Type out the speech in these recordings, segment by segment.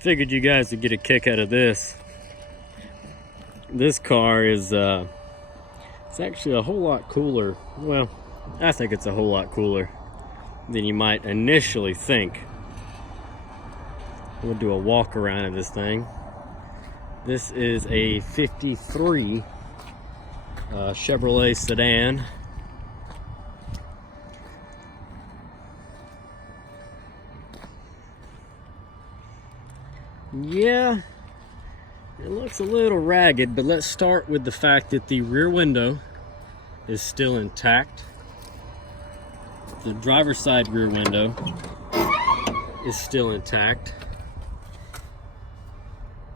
Figured you guys would get a kick out of this. This car is it's actually a whole lot cooler. Well, I think it's a whole lot cooler than you might initially think. We'll do a walk around of this thing. This is a 53 Chevrolet sedan. Yeah, it looks a little ragged, but let's start with the fact that the rear window is still intact. The driver's side rear window is still intact.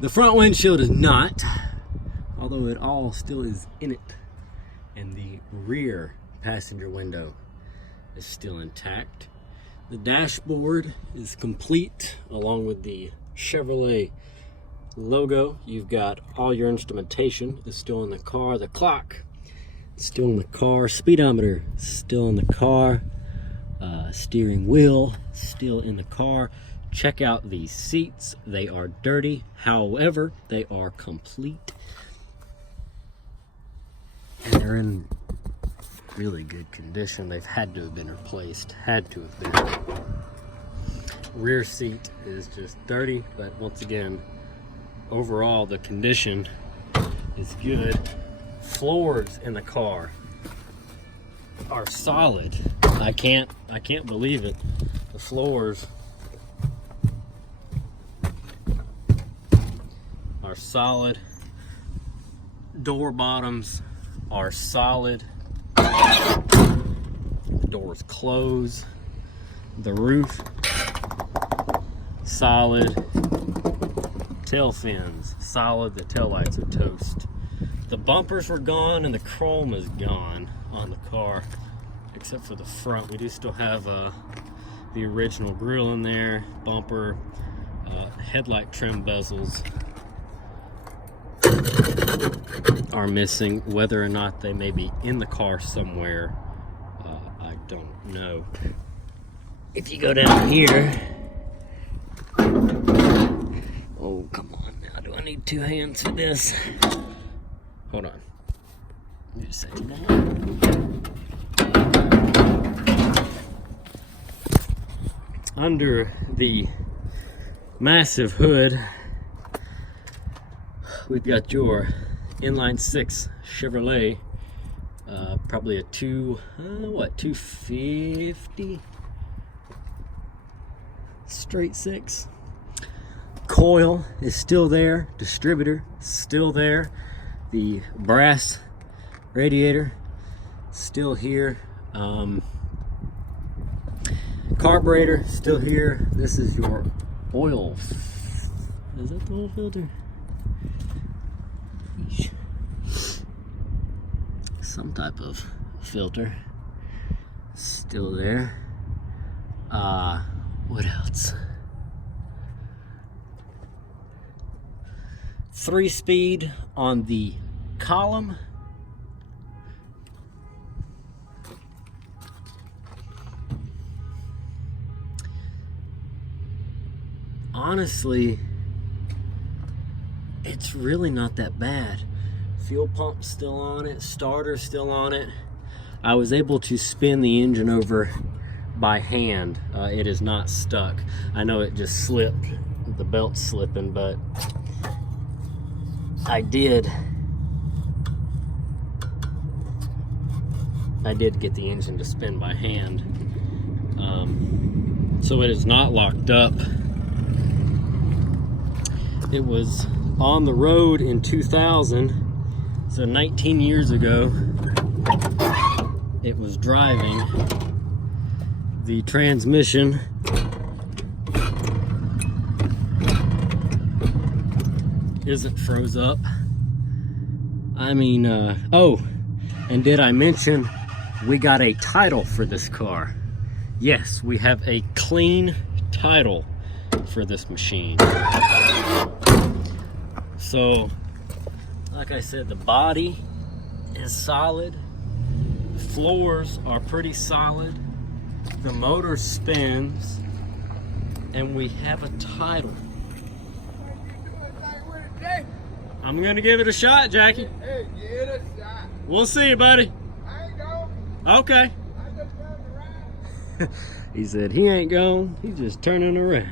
The front windshield is not, although it all still is in it. And the rear passenger window is still intact. The dashboard is complete, along with the Chevrolet logo. You've got all your instrumentation is still in the car. The clock is still in the car. Speedometer is still in the car. Steering wheel still in the car. Check out these seats. They are dirty, however, they are complete. And they're in really good condition. They've had to have been replaced. Had to have been. Rear seat is just dirty, but once again, overall the condition is good. Floors in the car are solid. I can't believe it. The floors are solid. Door bottoms are solid. The doors close. The roof solid. Tail fins solid. The tail lights are toast. The bumpers were gone and the chrome is gone on the car, except for the front. We do still have the original grille in there. Bumper, headlight trim bezels are missing. Whether or not they may be in the car somewhere, I don't know. If you go down here, oh, come on now. Do I need two hands for this? Hold on. Give me a second. Under the massive hood, we've got your inline six Chevrolet, probably a 250 straight six. Coil is still there. Distributor still there. The brass radiator still here. Carburetor still here. This is your oil. Is that the oil filter? Some type of filter still there. What else? 3-speed on the column. Honestly, it's really not that bad. Fuel pump still on it, starter still on it. I was able to spin the engine over by hand. It is not stuck. I know it just slipped, the belt's slipping, but I did get the engine to spin by hand. So it is not locked up. It was on the road in 2000, so 19 years ago, it was driving. The transmission isn't froze up. I mean, oh, and did I mention we got a title for this car? Yes, we have a clean title for this machine. So, like I said, the body is solid. Floors are pretty solid. The motor spins. And we have a title today? I'm gonna give it a shot, Jackie. Hey, give it a shot. We'll see you, buddy. I ain't going. Okay. I just turned around. He said he ain't gone, he's just turning around.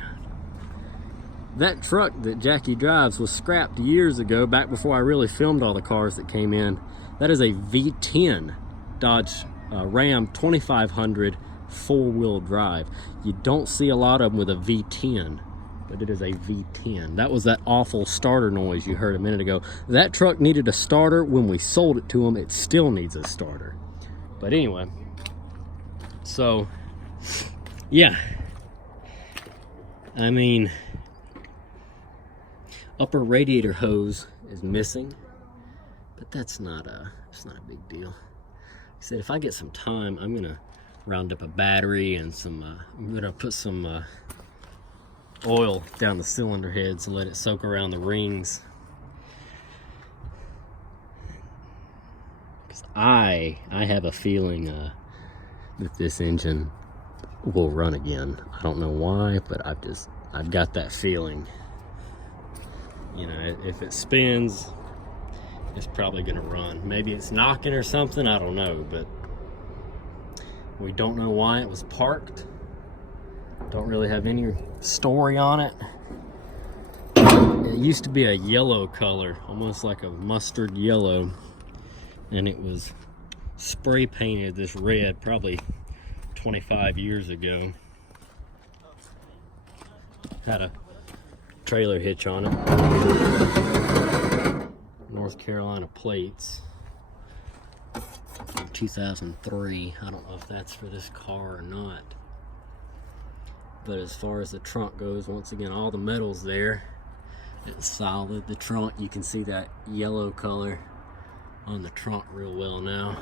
That truck that Jackie drives was scrapped years ago, back before I really filmed all the cars that came in. That is a V10 Dodge Ram 2500 four-wheel drive. You don't see a lot of them with a V10, but it is a V10. That was that awful starter noise you heard a minute ago. That truck needed a starter. When we sold it to him, it still needs a starter. But anyway, so yeah, I mean, upper radiator hose is missing, but it's not a big deal. I said if I get some time, I'm gonna round up a battery and some I'm gonna put some oil down the cylinder heads and let it soak around the rings, because I have a feeling that this engine will run again. I don't know why, but I've got that feeling. You know, if it spins, it's probably gonna run. Maybe it's knocking or something, I don't know, but we don't know why it was parked. Don't really have any story on it. It used to be a yellow color, almost like a mustard yellow, and it was spray painted this red probably 25 years ago. Had a trailer hitch on it. North Carolina plates from 2003. I don't know if that's for this car or not. But as far as the trunk goes, once again, all the metal's there. It's solid. The trunk, you can see that yellow color on the trunk real well now.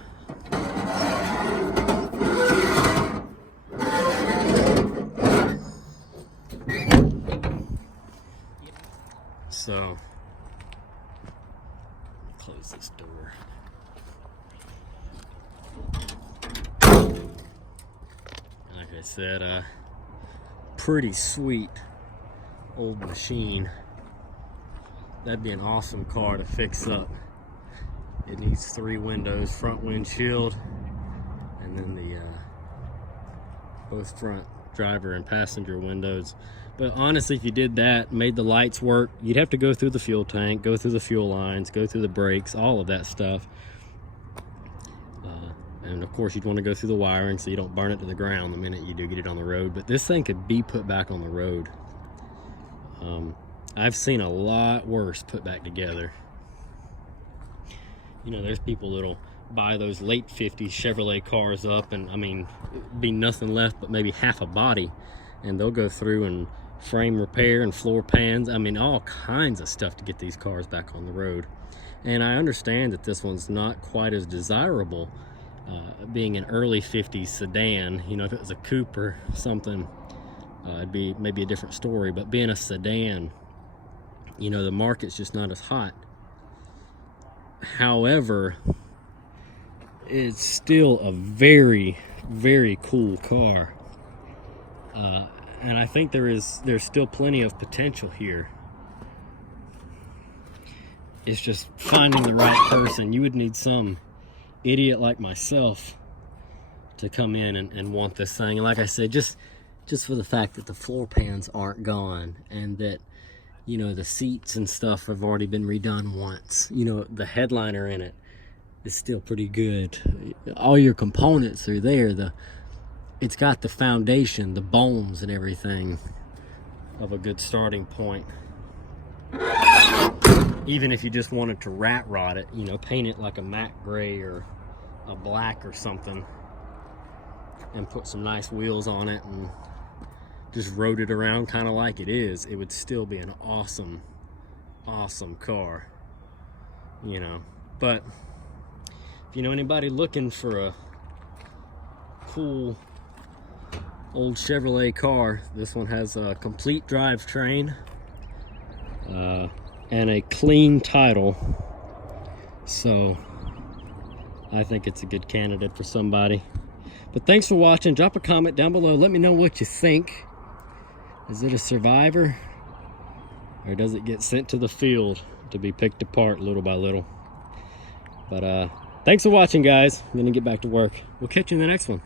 So, close this door. Like I said, pretty sweet old machine. That'd be an awesome car to fix up. It needs 3 windows, front windshield, and then the both front driver and passenger windows. But honestly, if you did that, made the lights work, you'd have to go through the fuel tank, go through the fuel lines, go through the brakes, all of that stuff. And of course, you'd want to go through the wiring so you don't burn it to the ground the minute you do get it on the road. But this thing could be put back on the road. I've seen a lot worse put back together. You know, there's people that'll buy those late 50s Chevrolet cars up, and I mean, be nothing left but maybe half a body, and they'll go through and frame repair and floor pans. I mean, all kinds of stuff to get these cars back on the road. And I understand that this one's not quite as desirable, being an early 50s sedan. You know, if it was a coupe or something, it'd be maybe a different story. But being a sedan, you know, the market's just not as hot. However, it's still a very, very cool car. And I think there's still plenty of potential here. It's just finding the right person. You would need some idiot like myself to come in and want this thing. And like I said, just for the fact that the floor pans aren't gone, and that, you know, the seats and stuff have already been redone once. You know, the headliner in it is still pretty good. All your components are there. It's got the foundation, the bones and everything of a good starting point. Even if you just wanted to rat rod it, you know, paint it like a matte gray or a black or something, and put some nice wheels on it and just rode it around kind of like it is, it would still be an awesome, awesome car, you know. But if you know anybody looking for a cool old Chevrolet car, this one has a complete drivetrain and a clean title, so I think it's a good candidate for somebody. But thanks for watching. Drop a comment down below. Let me know what you think. Is it a survivor, or does it get sent to the field to be picked apart little by little? But thanks for watching, guys. I'm gonna get back to work. We'll catch you in the next one.